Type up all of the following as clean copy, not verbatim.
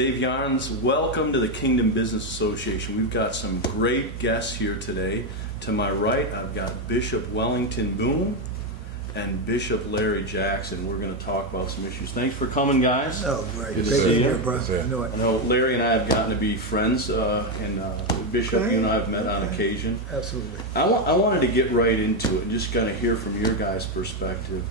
Dave Yarns. Welcome to the Kingdom Business Association. We've got some great guests here today. To my right, I've got Bishop Wellington Boone and Bishop Larry Jackson. We're going to talk about some issues. Thanks for coming, guys. Oh, great. Good to see you. Brother. I know Larry and I have gotten to be friends, and Bishop, you and I have met on occasion. Absolutely. I wanted to get right into it and just kind of hear from your guys' perspective.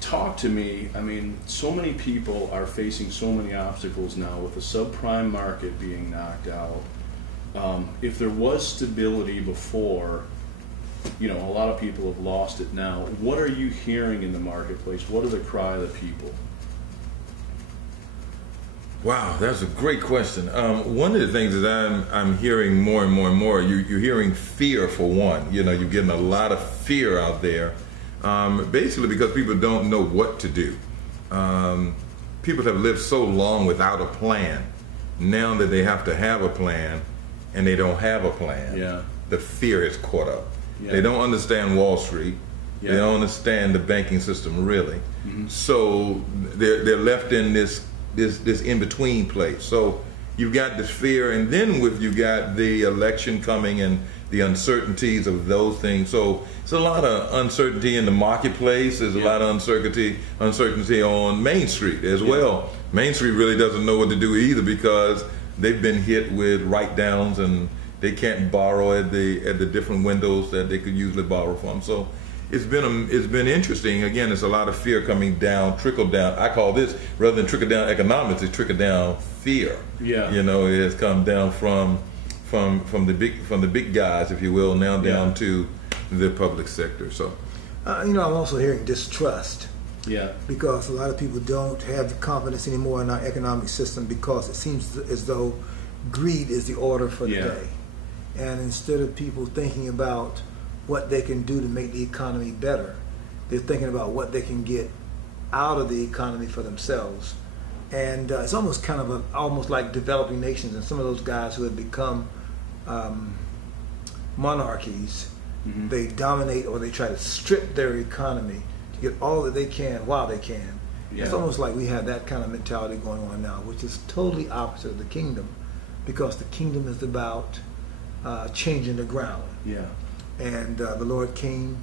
Talk to me. I mean, so many people are facing so many obstacles now with the subprime market being knocked out. If there was stability before, you know, a lot of people have lost it now. What are you hearing in the marketplace? What are the cry of the people? Wow, that's a great question. One of the things that I'm hearing more and more and more, you're hearing fear for one. You know, you're getting a lot of fear out there. Basically because people don't know what to do. People have lived so long without a plan. Now that they have to have a plan and they don't have a plan, the fear is caught up. They don't understand Wall Street. They don't understand the banking system really. So they're left in this in-between place. So you've got this fear, and then you got the election coming and the uncertainties of those things. So it's a lot of uncertainty in the marketplace. There's a lot of uncertainty on Main Street as well. Main Street really doesn't know what to do either because they've been hit with write-downs and they can't borrow at the different windows that they could usually borrow from. So it's been interesting. Again, there's a lot of fear coming down, trickle down. I call this, rather than trickle down economics, it's trickle down fear. You know, it has come down from the big guys, if you will, now down to the public sector. So, you know, I'm also hearing distrust. Because a lot of people don't have the confidence anymore in our economic system because it seems as though greed is the order for the day. And instead of people thinking about what they can do to make the economy better, they're thinking about what they can get out of the economy for themselves. And it's almost kind of almost like developing nations, and some of those guys who have become monarchies, they dominate or they try to strip their economy to get all that they can while they can. It's almost like we have that kind of mentality going on now, which is totally opposite of the kingdom, because the kingdom is about changing the ground. And the Lord came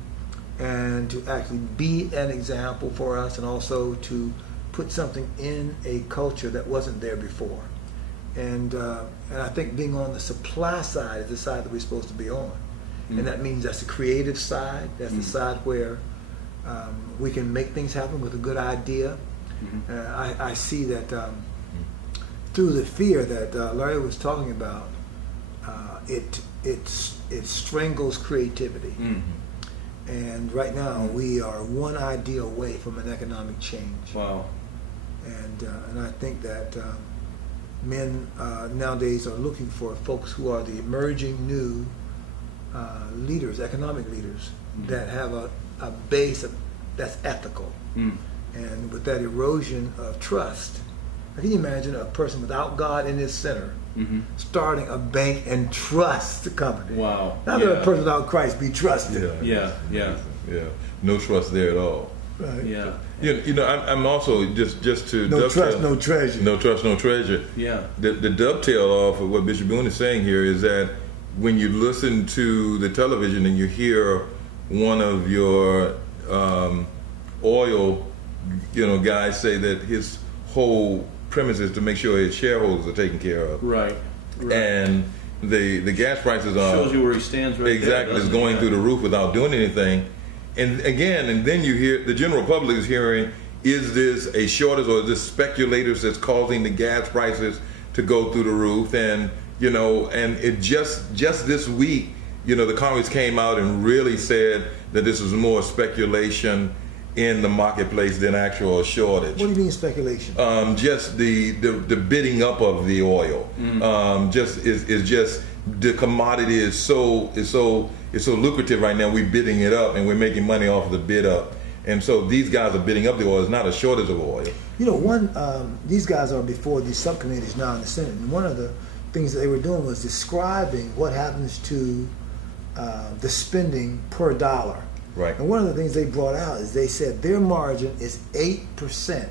and to actually be an example for us, and also to put something in a culture that wasn't there before. And I think being on the supply side is the side that we're supposed to be on. And that means that's the creative side. That's the side where we can make things happen with a good idea. I see that through the fear that Larry was talking about, it strangles creativity. And right now we are one idea away from an economic change. And I think that men nowadays are looking for folks who are the emerging new leaders, economic leaders, that have a base that's ethical. And with that erosion of trust, can you imagine a person without God in his center starting a bank and trust company? Wow. Not that a person without Christ be trusted. No trust there at all. Right. You know, I'm also just to no dovetail, trust, no treasure. No trust, no treasure. The dovetail off of what Bishop Boone is saying here is that when you listen to the television and you hear one of your oil, guys say that his whole premise is to make sure his shareholders are taken care of. And the gas prices are shows you where he stands right exactly there, is going through the roof without doing anything. And again, and then you hear the general public is hearing, is this a shortage or is this speculators that's causing the gas prices to go through the roof? And and it just this week, the Congress came out and really said that this was more speculation in the marketplace than actual shortage. What do you mean speculation? Just the bidding up of the oil. Just the commodity is so lucrative right now. We're bidding it up and we're making money off of the bid up. And so these guys are bidding up the oil. It's not a shortage of oil. These guys are before these subcommittees now in the Senate, and one of the things that they were doing was describing what happens to the spending per dollar. And one of the things they brought out is they said their margin is 8%,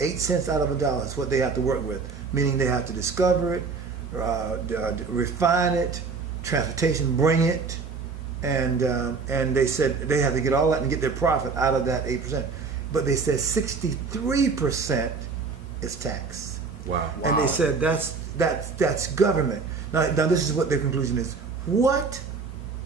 8 cents out of a dollar is what they have to work with meaning they have to discover it, refine it, transportation, bring it, and they said they have to get all that and get their profit out of that 8%. But they said 63% is tax. Wow. And they said that's government. Now this is what their conclusion is. What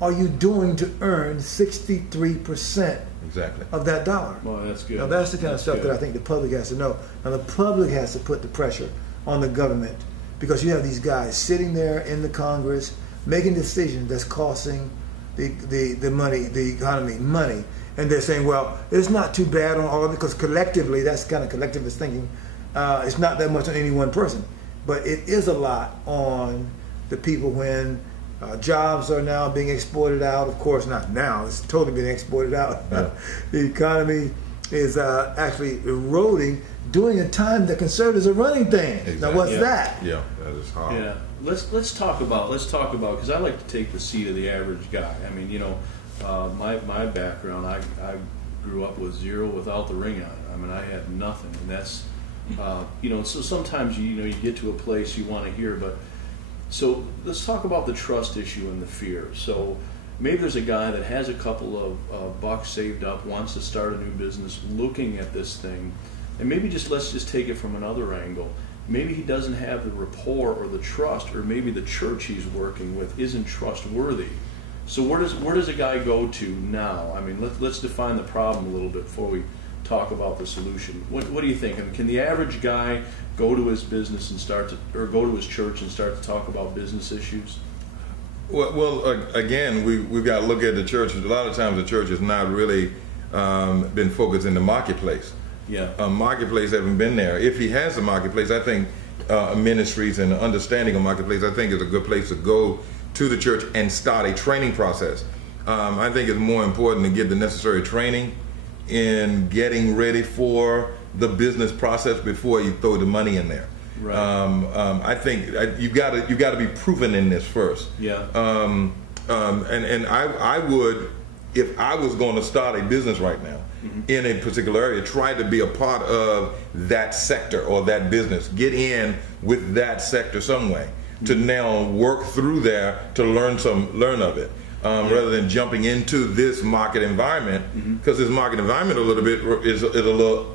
are you doing to earn 63% exactly of that dollar? Well, that's good. Now that's the kind of stuff that I think the public has to know. Now the public has to put the pressure on the government, because you have these guys sitting there in the Congress making decisions that's costing the money, the economy money, and they're saying, well, it's not too bad on all of it, because collectively, that's kind of collectivist thinking. It's not that much on any one person, but it is a lot on the people when jobs are now being exported out. Of course, not now; it's totally being exported out. Yeah. The economy is actually eroding during a time that conservatives are running things. Exactly. Now, what's that? Yeah, that is hard. Yeah, let's talk about because I like to take the seat of the average guy. I mean, my background, I grew up with zero without the ring on it. I mean, I had nothing, and that's so sometimes you get to a place you want to hear, but so let's talk about the trust issue and the fear. So maybe there's a guy that has a couple of bucks saved up, wants to start a new business, looking at this thing, and maybe let's just take it from another angle. Maybe he doesn't have the rapport or the trust, or maybe the church he's working with isn't trustworthy. So where does a guy go to now? I mean, let's define the problem a little bit before we talk about the solution. What do you think? I mean, can the average guy go to his business and or go to his church and start to talk about business issues? Well, again, we've got to look at the church. A lot of times the church has not really been focused in the marketplace. Yeah. Marketplace haven't been there. If he has a marketplace, I think ministries and understanding of marketplace, I think is a good place to go to the church and start a training process. I think it's more important to get the necessary training in getting ready for the business process before you throw the money in there. Right. I think you got to be proven in this first. Yeah. And I would, if I was going to start a business right now in a particular area, try to be a part of that sector or that business. Get in with that sector some way to now work through there to learn of it. Rather than jumping into this market environment, because this market environment a little bit is a little,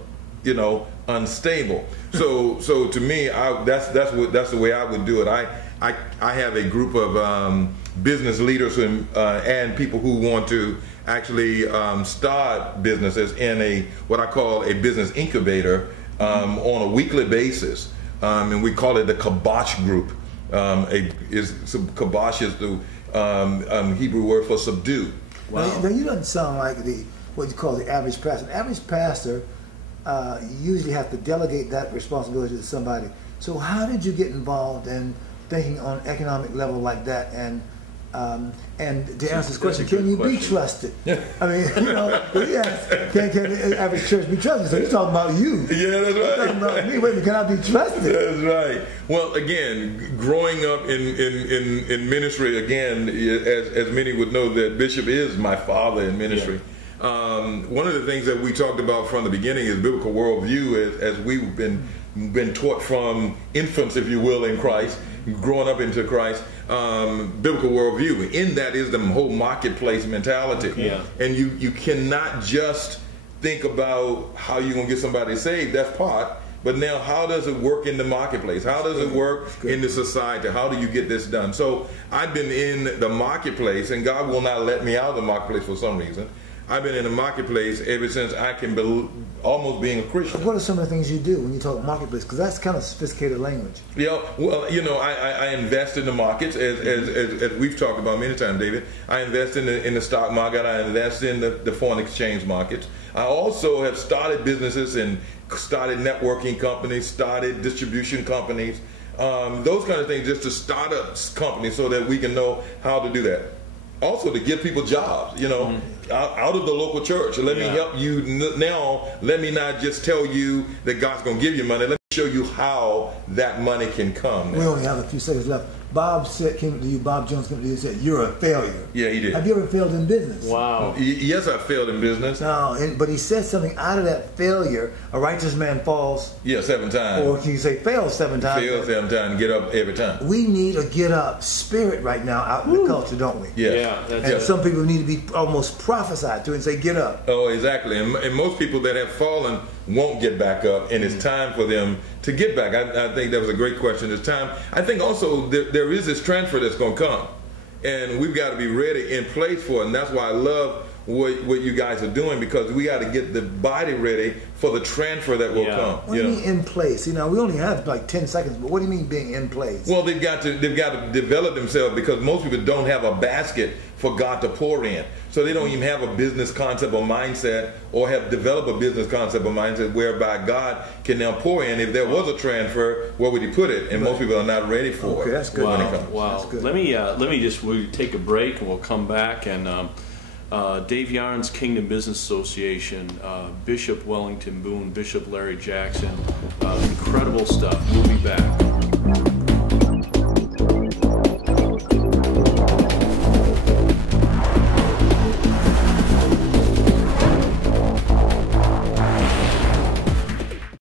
unstable. So to me, that's the way I would do it. I have a group of business leaders and people who want to actually start businesses in what I call a business incubator on a weekly basis, and we call it the Kibosh Group. Kibosh is the Hebrew word for subdue. Wow. Now you don't sound like what you call the average pastor. The average pastor usually have to delegate that responsibility to somebody. So how did you get involved in thinking on economic level like that? And to answer this question, can you be trusted? I mean, yes, can the average church be trusted? So you're talking about you. Yeah, that's right. You're talking about me. Wait a minute, can I be trusted? That's right. Well, again, growing up in ministry, again, as many would know, that Bishop is my father in ministry. Yeah. One of the things that we talked about from the beginning is biblical worldview, as we've been taught from infants, if you will, in Christ, growing up into Christ. Biblical worldview. In that is the whole marketplace mentality. Yeah. And you cannot just think about how you're going to get somebody saved. That's part. But now, how does it work in the marketplace? How does it work in the society? How do you get this done? So I've been in the marketplace, and God will not let me out of the marketplace for some reason. I've been in the marketplace ever since I can almost being a Christian. What are some of the things you do when you talk marketplace? Because that's kind of sophisticated language. Yeah, well, I invest in the markets, as we've talked about many times, David. I invest in the stock market. I invest in the foreign exchange markets. I also have started businesses and started networking companies, started distribution companies, those kind of things, just to start up companies so that we can know how to do that. Also to give people jobs, out of the local church. Let me help you now. Let me not just tell you that God's going to give you money. show you how that money can come. We only have a few seconds left. Bob came to you, Bob Jones came to you and said, you're a failure. Yeah, he did. Have you ever failed in business? Wow. Yes, I failed in business. No, but he said something out of that failure. A righteous man falls. Yeah, 7 times. Or can you say fails 7 times? Fail 7 times, get up every time. We need a get up spirit right now out in the culture, don't we? Yes. Yeah, And some people need to be almost prophesied to and say, get up. Oh, exactly. And most people that have fallen won't get back up, and it's time for them to get back. I think that was a great question. It's time. I think also there is this transfer that's going to come, and we've got to be ready in place for it. And that's why I love what you guys are doing, because we got to get the body ready for the transfer that will come. What do you mean in place? You know, we only have like 10 seconds, but what do you mean being in place? Well, they've got to develop themselves, because most people don't have a basket for God to pour in. So they don't even have a business concept or mindset, or have developed a business concept or mindset whereby God can now pour in. If there was a transfer, where would he put it? And most people are not ready for it. Okay, that's good. When it comes. Wow. That's good. Let me just we'll take a break and we'll come back. And Dave Yarn's Kingdom Business Association, Bishop Wellington Boone, Bishop Larry Jackson, incredible stuff. We'll be back.